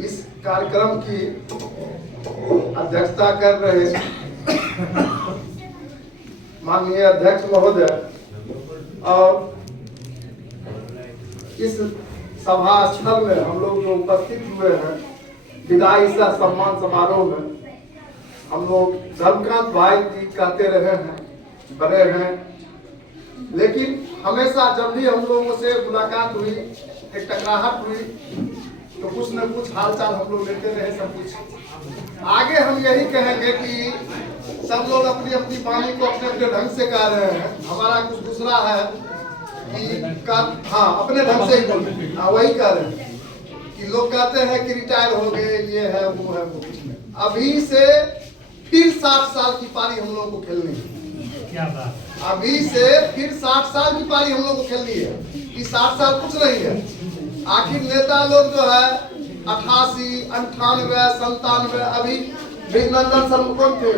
इस कार्यक्रम की अध्यक्षता कर रहे माननीय अध्यक्ष महोदय और इस सभा स्थल में हम लोग जो उपस्थित हुए हैं विदाई सह सम्मान समारोह में, हम लोग धर्मकांत भाई जी कहते रहे हैं, बड़े हैं, लेकिन हमेशा जब भी हम लोगों से मुलाकात हुई, एक टकराहट हुई, तो कुछ न कुछ हालचाल हम लोग लेते रहे। सब कुछ आगे हम यही कहेंगे कि सब लोग अपनी अपनी वाणी को अपने अपने ढंग से कह रहे हैं, हमारा कुछ दूसरा है कि हाँ अपने ढंग से ही बोल, हाँ वही कह रहे हैं कि लोग कहते हैं कि रिटायर हो गए, ये है वो है वो। अभी से फिर 60 साल की पारी हम लोग को खेलनी है। क्या बात। अभी से फिर 60 साल की पारी हम लोग को खेलनी है कि 60 साल कुछ नहीं है। आखिर नेता लोग जो है 88, 98, 97, अभी विनंदन सर कौन थे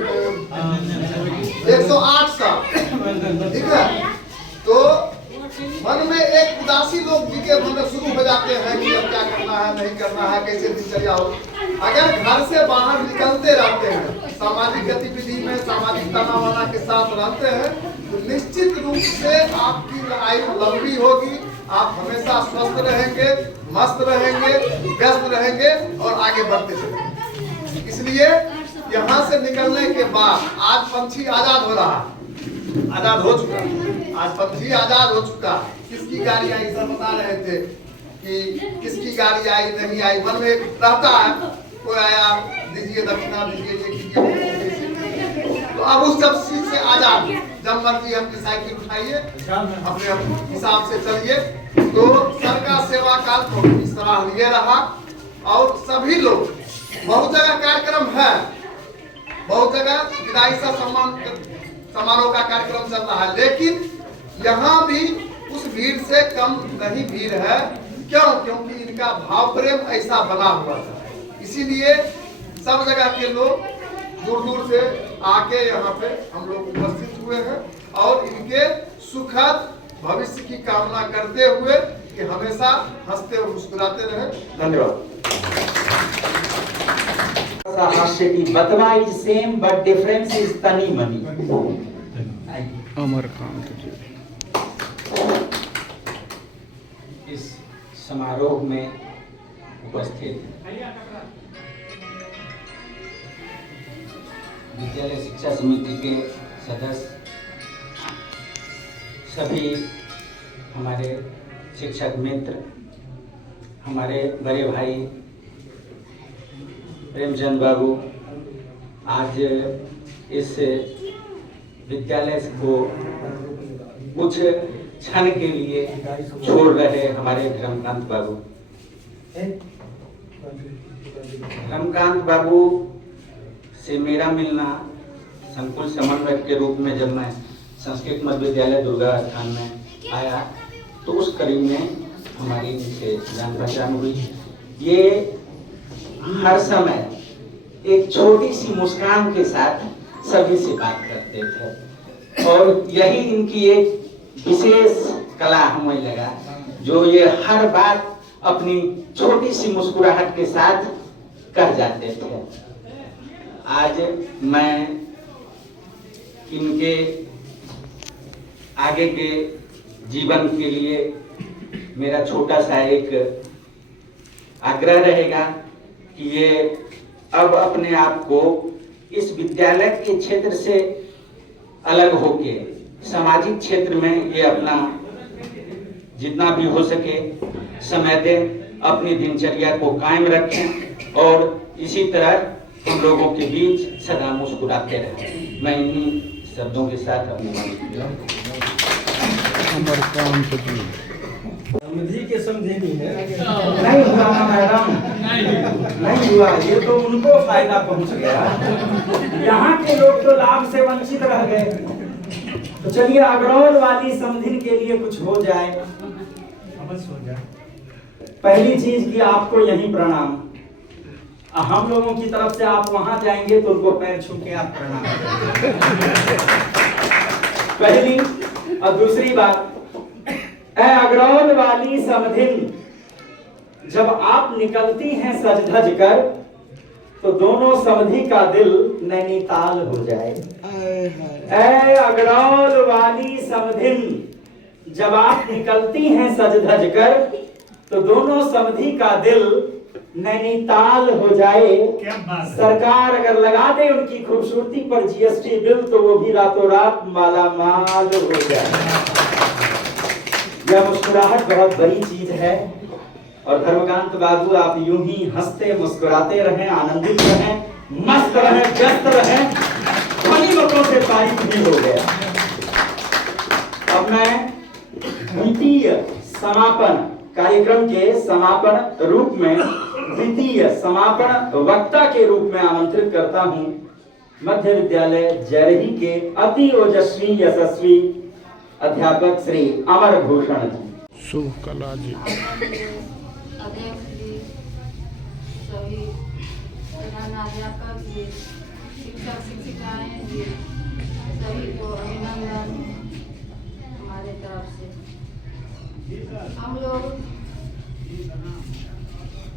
108 साल, ठीक है। तो मन में एक उदासी लोग जी के मन में शुरू हो जाते हैं कि अब क्या करना है, नहीं करना है, कैसे दिनचर्या हो। अगर घर से बाहर निकलते रहते हैं, सामाजिक गतिविधि में सामाजिक तनाव के साथ रहते हैं, तो निश्चित रूप से आपकी आयु लंबी होगी, आप हमेशा स्वस्थ रहेंगे, मस्त रहेंगे, व्यस्त रहेंगे और आगे बढ़ते चलेंगे। इसलिए यहाँ से निकलने के बाद आज पंछी आजाद हो रहा है, आजाद हो चुका, आज पंछी आजाद हो चुका। किसकी गाड़ी आई सर बता रहे थे कि किसकी गाड़ी आई नहीं आई, मन में रहता है, कोई आया दीजिए दक्षिणा दीजिए, ये कीजिए। तो अब उस सब चीज से आजाद, जब मर्जी अपनी साइकिल उठाइए, अपने हिसाब से चलिए। तो सर का सेवा काल तो इस तरह ये रहा। और सभी लोग, बहुत जगह कार्यक्रम है, बहुत जगह विदाई सा सम्मान समारोह का कार्यक्रम चल रहा है, लेकिन यहाँ भी उस भीड़ से कम नहीं भीड़ है। क्यों? क्योंकि इनका भाव प्रेम ऐसा बना हुआ था। इसीलिए सब जगह के लोग दूर दूर से आके यहाँ पे हम लोग उपस्थित हुए हैं और इनके सुखद भविष्य की कामना करते हुए कि हमेशा हंसते और मुस्कुराते रहे। धन्यवाद। हास्य की बतवा is same but difference is तनी मनी। अमरकांत जी इस समारोह में उपस्थित विद्यालय शिक्षा समिति के सदस्य, सभी हमारे शिक्षक मित्र, हमारे बड़े भाई प्रेमचंद बाबू, आज इस विद्यालय को कुछ क्षण के लिए छोड़ रहे हमारे रमकांत बाबू। रमकांत बाबू से मेरा मिलना संकुल समन्वयक के रूप में जब मैं संस्कृत मध्य विद्यालय दुर्गा स्थान में आया तो उस करीब में हमारी इनसे जान पहचान हुई। ये हर समय एक छोटी सी मुस्कान के साथ सभी से बात करते थे और यही इनकी एक विशेष कला हमें लगा, जो ये हर बात अपनी छोटी सी मुस्कुराहट के साथ कह जाते थे। आज मैं इनके आगे के जीवन के लिए मेरा छोटा सा एक आग्रह रहेगा कि ये अब अपने आप को इस विद्यालय के क्षेत्र से अलग होके सामाजिक क्षेत्र में ये अपना जितना भी हो सके समय दें, अपनी दिनचर्या को कायम रखें और इसी तरह हम लोगों के बीच सदा मुस्कुराते रहें। मैं इन्हीं शब्दों के साथ अपनी समझी के समझे नहीं है। नहीं हुआ ना मैडम, नहीं हुआ, ये तो उनको फायदा पहुंच गया, यहाँ के लोग तो लाभ से वंचित रह गए। तो चलिए अग्रौल वाली समधिन के लिए कुछ हो जाए। अवश्य हो जाए। पहली चीज कि आपको यही प्रणाम, हम लोगों की तरफ से आप वहां जाएंगे तो उनको पैर छू के आप प्रणाम पहली। और दूसरी बात, अग्रौल वाली समधिन जब आप निकलती हैं सज धज कर, तो दोनों समधी का दिल नैनीताल हो जाए। ऐ अगरौल वाली समधिन, जब आप निकलती हैं सज धज कर, तो दोनों समधी का दिल नैनीताल हो जाए। क्या बात है। सरकार अगर लगा दे उनकी खूबसूरती पर जीएसटी बिल, तो वो भी रातों रात माला माल हो जाए। यह मुस्कुराहट बहुत बड़ी चीज है। और धर्मकांत बाबू, आप यूं ही हंसते मुस्कुराते रहें, आनंदित रहें, मस्त रहें, व्यस्त रहें। ध्वनि मतों से पारित भी हो गया। अब मैं द्वितीय समापन कार्यक्रम के समापन रूप में द्वितीय समापन वक्ता के रूप में आमंत्रित करता हूं मध्य विद्यालय जयरही के अति ओजस्वी यशस्वी अध्यापक श्री अमर भूषण जी। शुभ कला जी। अध्यक्ष जी, सभी प्रधानाध्यापक जी, शिक्षक शिक्षिकाएं जी, सभी को अभिनंदन हमारे तरफ से। हम लोग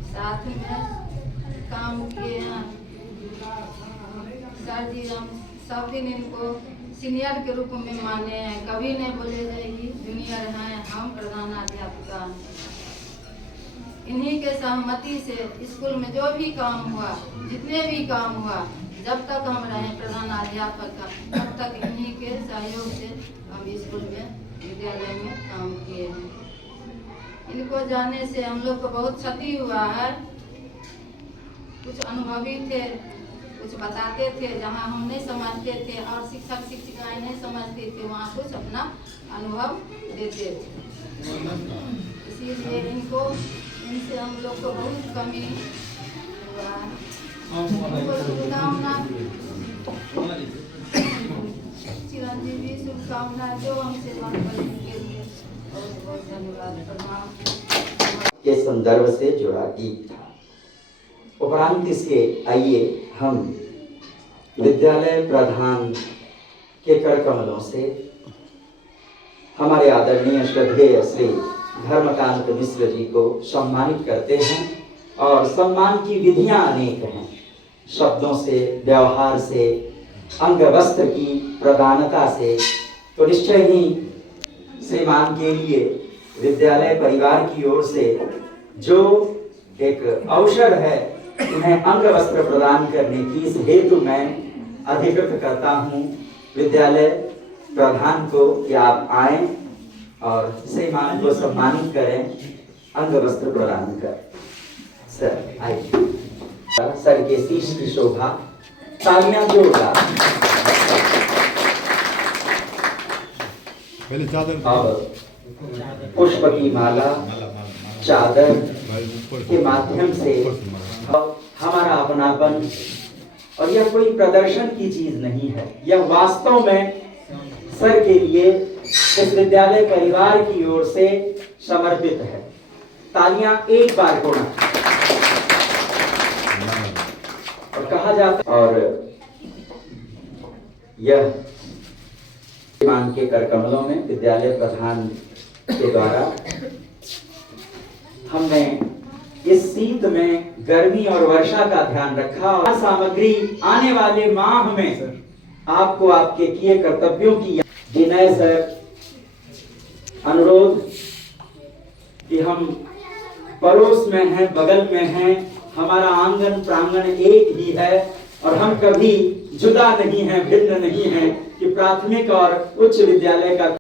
साथ में काम किए हैं। सर जी, हम सब दिन इनको सीनियर के रूप में माने हैं, कभी नहीं बोले जाएगी जूनियर हैं, हम प्रधानाध्यापिका हैं। इन्हीं के सहमति से स्कूल में जो भी काम हुआ, जितने भी काम हुआ, जब तक हम रहे प्रधानाध्यापक का, तब तक इन्हीं के सहयोग से हम स्कूल में विद्यालय में काम किए हैं। इनको जाने से हम लोग को बहुत क्षति हुआ है। कुछ अनुभवी थे, कुछ बताते थे जहाँ हम नहीं समझते थे, और शिक्षक शिक्षिकाएं नहीं समझते थे, वहाँ कुछ अपना अनुभव देते थे। इसीलिए इनसे हम लोग को बहुत कमी हुआ है। शुभकामना, चिरंजीवी शुभकामना जो हमसे बात करने के लिए बहुत बहुत धन्यवाद, प्रणाम। के संदर्भ से जुड़ा गीत था। उपरांत इसके आइए हम विद्यालय प्रधान के कर कमलों से हमारे आदरणीय श्रद्धेय श्री धर्मकांत मिश्र जी को सम्मानित करते हैं। और सम्मान की विधियां अनेक हैं, शब्दों से, व्यवहार से, अंग वस्त्र की प्रदानता से। तो निश्चय ही श्रीमान के लिए विद्यालय परिवार की ओर से जो एक अवसर है, उन्हें अंग वस्त्र प्रदान करने की इस हेतु मैं अधिकृत करता हूँ विद्यालय प्रधान को कि आप आए और श्रीमान को सम्मानित करें, अंग वस्त्र प्रदान कर। सर आइए। सर के शीश की शोभा, तालियां जोरदार। अब पुष्प की माला, चादर के माध्यम से हमारा अपनापन, और यह कोई प्रदर्शन की चीज नहीं है, यह वास्तव में सर के लिए इस विद्यालय परिवार की ओर से समर्पित है। तालियां एक बार होना। और कहा जाता, और यह मान के कर कमलों में विद्यालय प्रधान के द्वारा हमने इस शीत में गर्मी और वर्षा का ध्यान रखा, और सामग्री आने वाले माह में आपको आपके किए कर्तव्यों की विनय सर अनुरोध कि हम पड़ोस में हैं, बगल में हैं, हमारा आंगन प्रांगण एक ही है, और हम कभी जुदा नहीं हैं, भिन्न नहीं हैं कि प्राथमिक और उच्च विद्यालय का